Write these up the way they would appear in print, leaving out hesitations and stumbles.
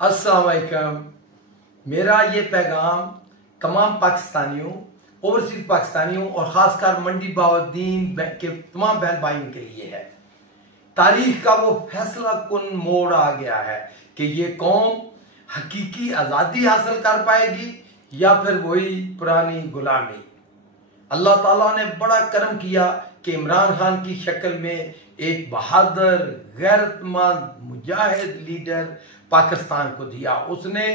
अस्सलाम वालेकुम। मेरा ये पैगाम तमाम पाकिस्तानियों, ओवरसीज पाकिस्तानियों और ख़ासकर मंडी बहाउद्दीन के तमाम बहन भाइयों के लिए है। तारीख का वो फैसला कुन मोड़ आ गया है कि ये कौम हकीकी आज़ादी हासिल कर पाएगी या फिर वही पुरानी गुलामी। अल्लाह ताला ने बड़ा करम किया कि इमरान खान की शक्ल में एक बहादुर गैरतमंद मुजाहिद लीडर पाकिस्तान को दिया। उसने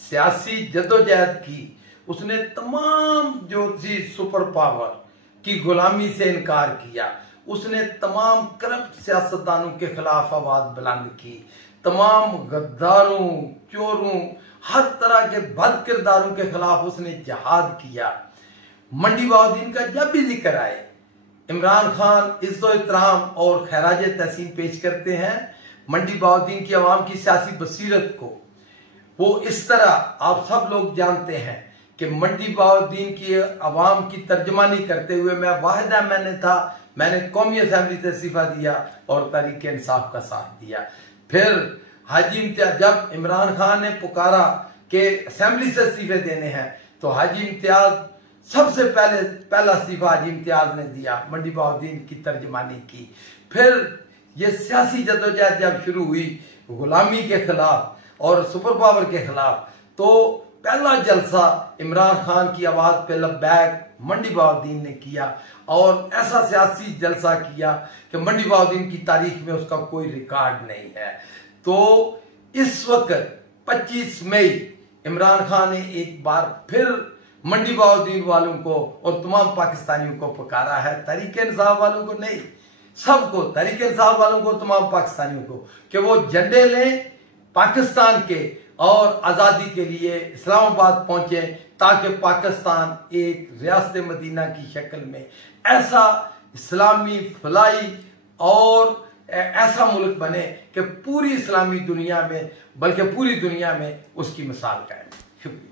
सियासी जद्दोजहद की, उसने तमाम जो थी सुपर पावर की गुलामी से इनकार किया, उसने तमाम करप्ट सियासतदानों के खिलाफ आवाज बुलंद की, तमाम गद्दारों, चोरों, हर तरह के बद किरदारों के खिलाफ उसने जहाद किया। मंडी बहाउद्दीन का जब भी जिक्र आए इमरान खान इज्जो एहतराम और खैराज तहसीन पेश करते हैं मंडी बहाउद्दीन की आवाम की सियासी बसीरत को। वो इस तरह आप सब लोग जानते हैं कि मंडी बहाउद्दीन की आवाम की तर्जमानी करते हुए मैं वाहिद एमएनए था, मैंने कौमी असेंबली से इस्तीफा दिया और तहरीक इंसाफ का साथ दिया। फिर हाजी इम्तियाज, जब इमरान खान ने पुकारा कि असेंबली से इस्तीफे देने हैं तो हाजी इम्तियाज सबसे पहला इस्तीफा हाजी इम्तियाज ने दिया, मंडी बहाउद्दीन की तर्जमानी की। फिर ये सियासी जद्दोजहद जब शुरू हुई गुलामी के खिलाफ और सुपर पावर के खिलाफ, तो पहला जलसा इमरान खान की आवाज पे लब्बैक मंडी बहाउद्दीन ने किया और ऐसा सियासी जलसा किया कि मंडी बहाउद्दीन की तारीख में उसका कोई रिकॉर्ड नहीं है। तो इस वक्त 25 मई इमरान खान ने एक बार फिर मंडी बहाउद्दीन वालों को और तमाम पाकिस्तानियों को पुकारा है, तहरीक इंसाफ वालों को नहीं, सबको, तहरीक इंसाफ वालों को, तमाम पाकिस्तानियों को, कि वो झंडे लें पाकिस्तान के और आज़ादी के लिए इस्लामाबाद पहुंचे ताकि पाकिस्तान एक रियासत मदीना की शक्ल में ऐसा इस्लामी फलाई और ऐसा मुल्क बने कि पूरी इस्लामी दुनिया में, बल्कि पूरी दुनिया में उसकी मिसाल कायम। शुक्रिया।